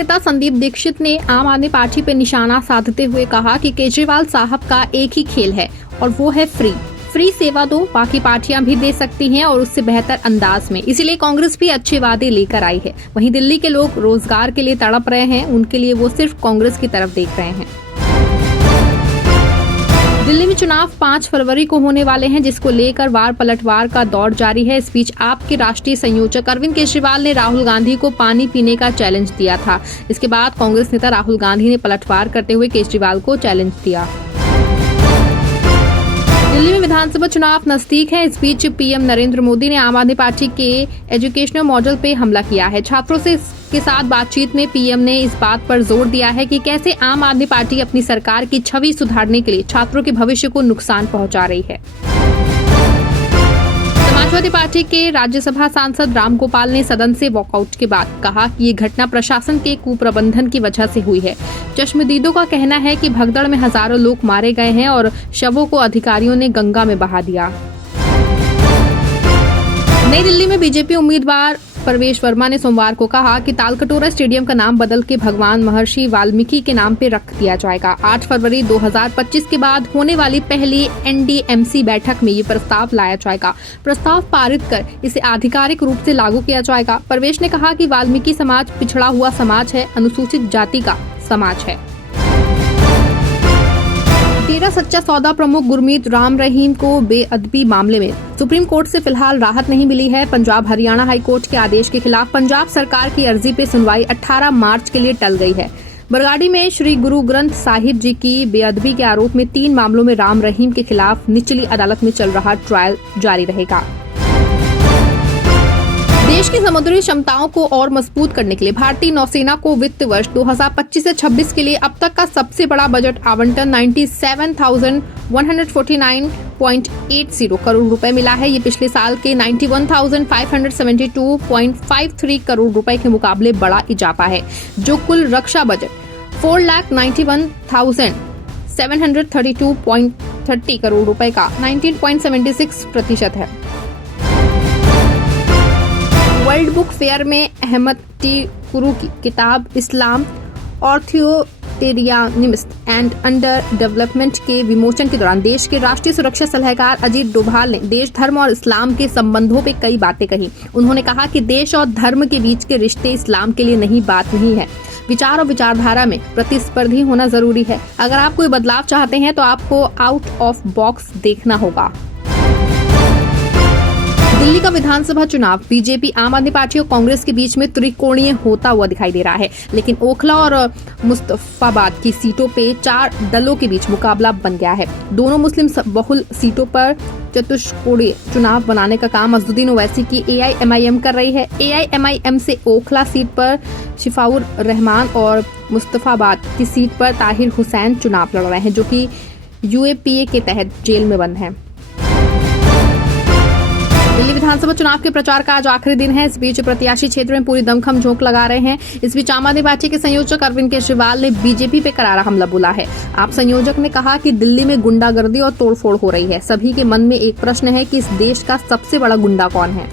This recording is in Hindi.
नेता संदीप दीक्षित ने आम आदमी पार्टी पर निशाना साधते हुए कहा कि केजरीवाल साहब का एक ही खेल है और वो है फ्री सेवा दो, बाकी पार्टियां भी दे सकती हैं और उससे बेहतर अंदाज में। इसीलिए कांग्रेस भी अच्छे वादे लेकर आई है। वहीं दिल्ली के लोग रोजगार के लिए तड़प रहे हैं, उनके लिए वो सिर्फ कांग्रेस की तरफ देख रहे हैं। दिल्ली में चुनाव 5 फरवरी को होने वाले हैं, जिसको लेकर वार पलटवार का दौर जारी है। इस बीच आप के राष्ट्रीय संयोजक अरविंद केजरीवाल ने राहुल गांधी को पानी पीने का चैलेंज दिया था। इसके बाद कांग्रेस नेता राहुल गांधी ने पलटवार करते हुए केजरीवाल को चैलेंज दिया। दिल्ली में विधानसभा चुनाव नजदीक है। इस बीच पीएम नरेंद्र मोदी ने आम आदमी पार्टी के एजुकेशनल मॉडल पे हमला किया है। छात्रों के साथ बातचीत में पीएम ने इस बात पर जोर दिया है कि कैसे आम आदमी पार्टी अपनी सरकार की छवि सुधारने के लिए छात्रों के भविष्य को नुकसान पहुंचा रही है। समाजवादी पार्टी के राज्यसभा सांसद राम गोपाल ने सदन से वॉकआउट के बाद कहा कि ये घटना प्रशासन के कुप्रबंधन की वजह से हुई है। चश्मदीदों का कहना है कि भगदड़ में हजारों लोग मारे गए हैं और शवों को अधिकारियों ने गंगा में बहा दिया। नई दिल्ली में बीजेपी उम्मीदवार परवेश वर्मा ने सोमवार को कहा कि तालकटोरा स्टेडियम का नाम बदल के भगवान महर्षि वाल्मीकि के नाम पे रख दिया जाएगा। 8 फरवरी 2025 के बाद होने वाली पहली NDMC बैठक में ये प्रस्ताव लाया जाएगा। प्रस्ताव पारित कर इसे आधिकारिक रूप से लागू किया जाएगा। परवेश ने कहा कि वाल्मीकि समाज पिछड़ा हुआ समाज है, अनुसूचित जाति का समाज है। तेरा सच्चा सौदा प्रमुख गुरमीत राम रहीम को बेअदबी मामले में सुप्रीम कोर्ट से फिलहाल राहत नहीं मिली है। पंजाब हरियाणा हाई कोर्ट के आदेश के खिलाफ पंजाब सरकार की अर्जी पे सुनवाई 18 मार्च के लिए टल गई है। बरगाड़ी में श्री गुरु ग्रंथ साहिब जी की बेअदबी के आरोप में 3 मामलों में राम रहीम के खिलाफ निचली अदालत में चल रहा ट्रायल जारी रहेगा। देश की समुद्री क्षमताओं को और मजबूत करने के लिए भारतीय नौसेना को वित्त वर्ष 2025 से 26 के लिए अब तक का सबसे बड़ा बजट आवंटन 97,149.80 करोड़ रुपए मिला है। ये पिछले साल के 91,572.53 करोड़ रुपए के मुकाबले बड़ा इजाफा है, जो कुल रक्षा बजट 4,91,732.30 करोड़ रुपए का 19.76% है। वर्ल्ड बुक फेयर में अहमद टी कुरू की किताब इस्लाम ऑर्थोटेरियानिज्म एंड अंडर डेवलपमेंट के विमोचन के दौरान देश के राष्ट्रीय सुरक्षा सलाहकार अजीत डोभाल ने देश, धर्म और इस्लाम के संबंधों पे कई बातें कही। उन्होंने कहा कि देश और धर्म के बीच के रिश्ते इस्लाम के लिए नई बात नहीं है। विचार और विचारधारा में प्रतिस्पर्धी होना जरूरी है। अगर आप कोई बदलाव चाहते हैं तो आपको आउट ऑफ बॉक्स देखना होगा। दिल्ली का विधानसभा चुनाव बीजेपी, आम आदमी पार्टी और कांग्रेस के बीच में त्रिकोणीय होता हुआ दिखाई दे रहा है, लेकिन ओखला और मुस्तफाबाद की सीटों पे 4 दलों के बीच मुकाबला बन गया है। दोनों मुस्लिम बहुल सीटों पर चतुष्कोणीय चुनाव बनाने का काम अजदुद्दीन ओवैसी की AIMIM कर रही है। AIMIM से ओखला सीट पर शिफाउर रहमान और मुस्तफाबाद की सीट पर ताहिर हुसैन चुनाव लड़ रहे हैं, जो कि UAPA के तहत जेल में बंद हैं। दिल्ली विधानसभा चुनाव के प्रचार का आज आखिरी दिन है। इस बीच प्रत्याशी क्षेत्र में पूरी दमखम झोंक लगा रहे हैं। इस बीच आम आदमी पार्टी के संयोजक अरविंद केजरीवाल ने बीजेपी पे करारा हमला बोला है। आप संयोजक ने कहा कि दिल्ली में गुंडागर्दी और तोड़फोड़ हो रही है। सभी के मन में एक प्रश्न है कि इस देश का सबसे बड़ा गुंडा कौन है।